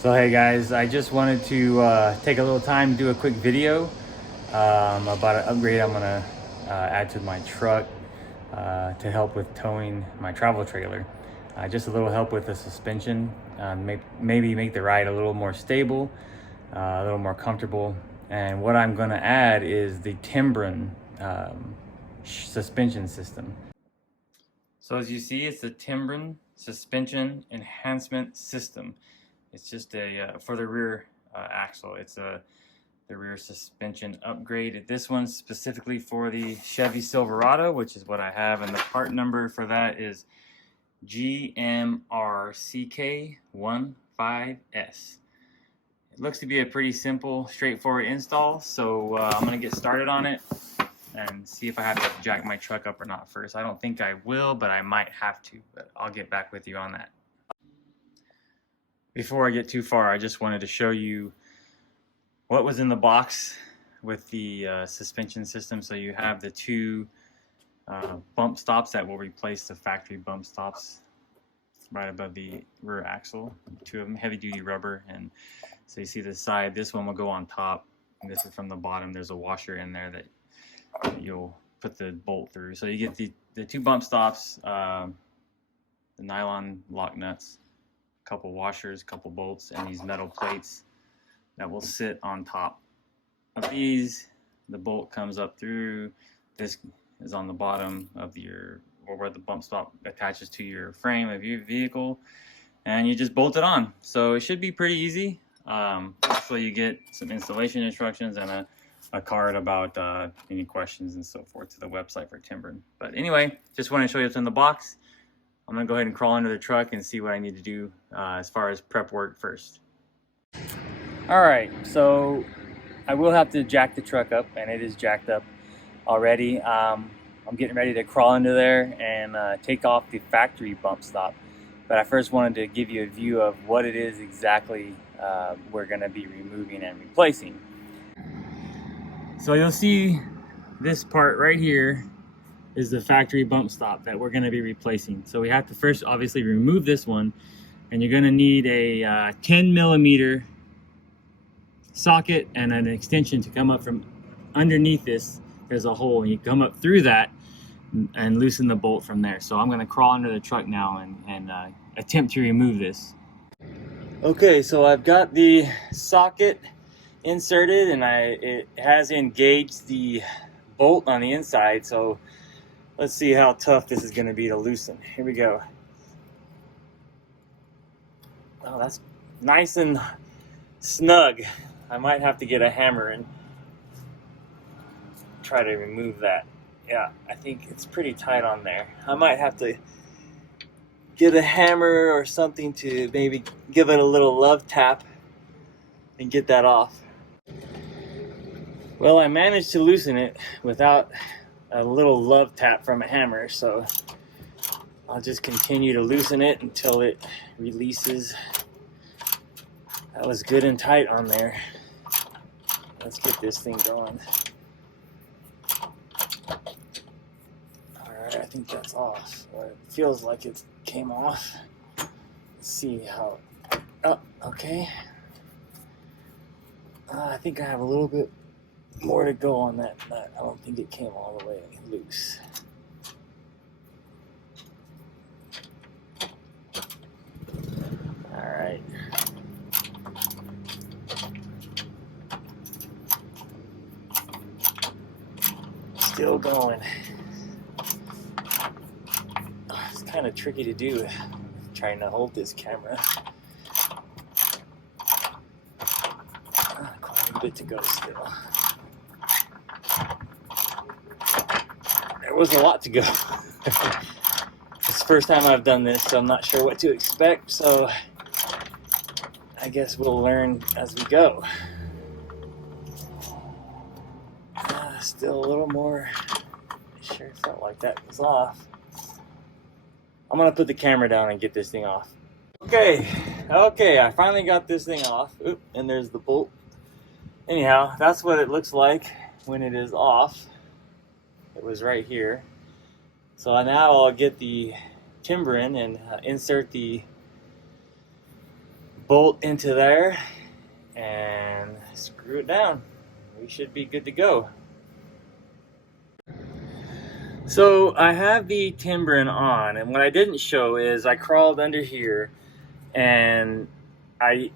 So hey guys, I just wanted to take a little time to do a quick video about an upgrade I'm gonna add to my truck to help with towing my travel trailer. Just a little help with the suspension, maybe make the ride a little more stable, a little more comfortable. And what I'm gonna add is the Timbren suspension system. So as you see, it's the Timbren suspension enhancement system. It's just a for the rear axle. It's the rear suspension upgrade. This one's specifically for the Chevy Silverado, which is what I have, and the part number for that is GMRCK15S. It looks to be a pretty simple, straightforward install, so I'm gonna get started on it and see if I have to jack my truck up or not first. I don't think I will, but I might have to, but I'll get back with you on that. Before I get too far, I just wanted to show you what was in the box with the suspension system. So you have the two bump stops that will replace the factory bump stops right above the rear axle. Two of them, heavy duty rubber. And so you see the side, this one will go on top, and this is from the bottom. There's a washer in there that you'll put the bolt through. So you get the two bump stops, the nylon lock nuts, couple washers, couple bolts, and these metal plates that will sit on top of these. The bolt comes up through. This is on the bottom of your, or where the bump stop attaches to your frame of your vehicle, and you just bolt it on. So it should be pretty easy. So you get some installation instructions and a card about any questions and so forth to the website for Timbren. But anyway, just want to show you what's in the box. I'm gonna go ahead and crawl under the truck and see what I need to do as far as prep work first. All right, so I will have to jack the truck up, and it is jacked up already. I'm getting ready to crawl under there and take off the factory bump stop. But I first wanted to give you a view of what it is exactly we're gonna be removing and replacing. So you'll see this part right here is the factory bump stop that we're going to be replacing. So we have to first obviously remove this one, and you're going to need a 10 millimeter socket and an extension to come up from underneath this. There's a hole, and you come up through that and loosen the bolt from there. So I'm going to crawl under the truck now and attempt to remove this. Okay, so I've got the socket inserted, and it has engaged the bolt on the inside. So let's see how tough this is going to be to loosen. Here we go. Oh, that's nice and snug. I might have to get a hammer and try to remove that. Yeah, I think it's pretty tight on there. I might have to get a hammer or something to maybe give it a little love tap and get that off. Well, I managed to loosen it without a little love tap from a hammer, so I'll just continue to loosen it until it releases. That was good and tight on there. Let's get this thing going. Alright, I think that's off. Or it feels like it came off. Let's see how. Oh, okay. I think I have a little bit more to go on that nut. I don't think it came all the way loose. All right. Still going. It's kind of tricky to do trying to hold this camera. Quite a bit to go still. There was a lot to go. It's the first time I've done this, so I'm not sure what to expect, so I guess we'll learn as we go. Still a little more. Sure felt like that was off. I'm gonna put the camera down and get this thing off. Okay, I finally got this thing off. Oop, and there's the bolt. Anyhow, that's what it looks like when it is off. It was right here. So now I'll get the Timbren and insert the bolt into there and screw it down. We should be good to go. So I have the Timbren on, and what I didn't show is I crawled under here and I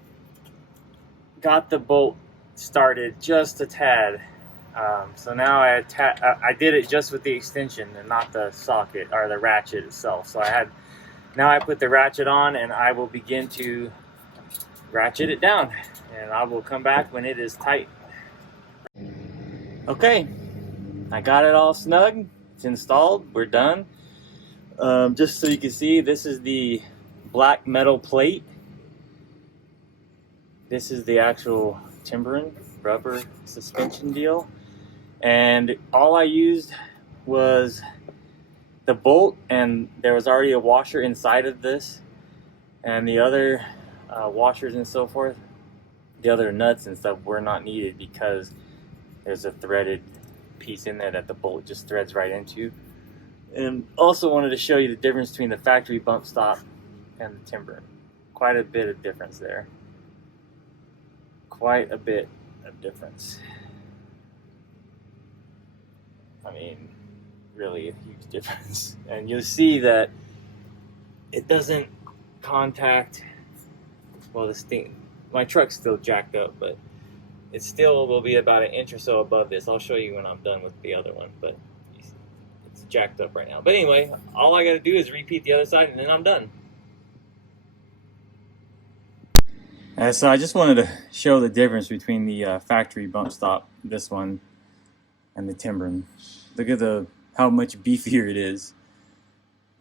got the bolt started just a tad. So now I did it just with the extension and not the socket or the ratchet itself. So now I put the ratchet on, and I will begin to ratchet it down, and I will come back when it is tight. Okay, I got it all snug. It's installed. We're done. Just so you can see, this is the black metal plate. This is the actual Timbren rubber suspension deal, and all I used was the bolt, and there was already a washer inside of this, and the other washers and so forth, the other nuts and stuff were not needed because there's a threaded piece in there that the bolt just threads right into. And also wanted to show you the difference between the factory bump stop and the Timbren. Quite a bit of difference there. Quite a bit of difference. I mean, really a huge difference. And you'll see that it doesn't contact, well, this thing, my truck's still jacked up, but it still will be about an inch or so above this. I'll show you when I'm done with the other one, but it's jacked up right now. But anyway, all I gotta do is repeat the other side and then I'm done. So I just wanted to show the difference between the factory bump stop, this one, and the Timbren. Look at how much beefier it is.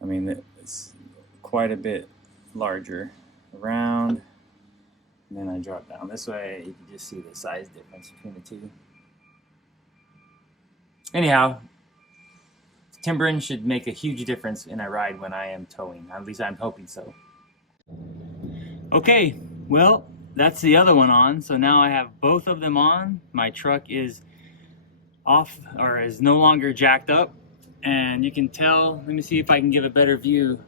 I mean, it's quite a bit larger. Around, and then I drop down. This way you can just see the size difference between the two. Anyhow, Timbren should make a huge difference in a ride when I am towing. At least I'm hoping so. Okay, well, that's the other one on. So now I have both of them on. My truck is off, or is no longer jacked up. And you can tell, let me see if I can give a better view.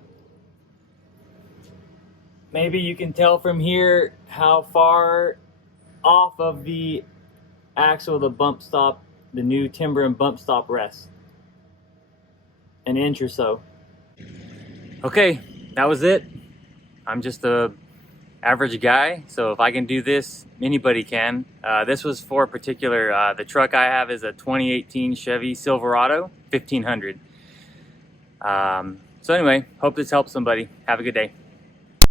Maybe you can tell from here how far off of the axle of the bump stop, the new Timbren bump stop rests. An inch or so. Okay, that was it. I'm just a average guy, so if I can do this, anybody can. This was for a particular, the truck I have is a 2018 Chevy Silverado 1500. So anyway, hope this helps somebody. Have a good day.